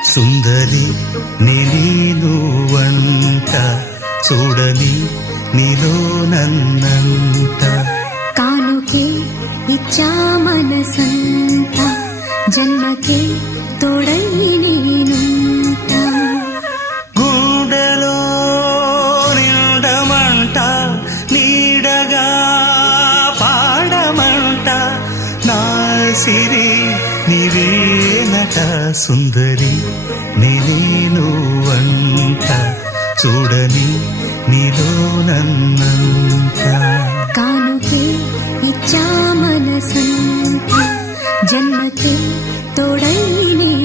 సుందరి నేను వంట చూడని నీలో నన్నంట కానుకే ఇచ్చా మనసంత జన్మకే తోడై నేనుంట గుండెలో నిండమంట నీడగా పాడమంట నా సిరి నీవేనట సుందరి నేను వంట చూడని నీలో నన్నంత కానుకే ఇచ్చా మనసంత జన్మకే తోడై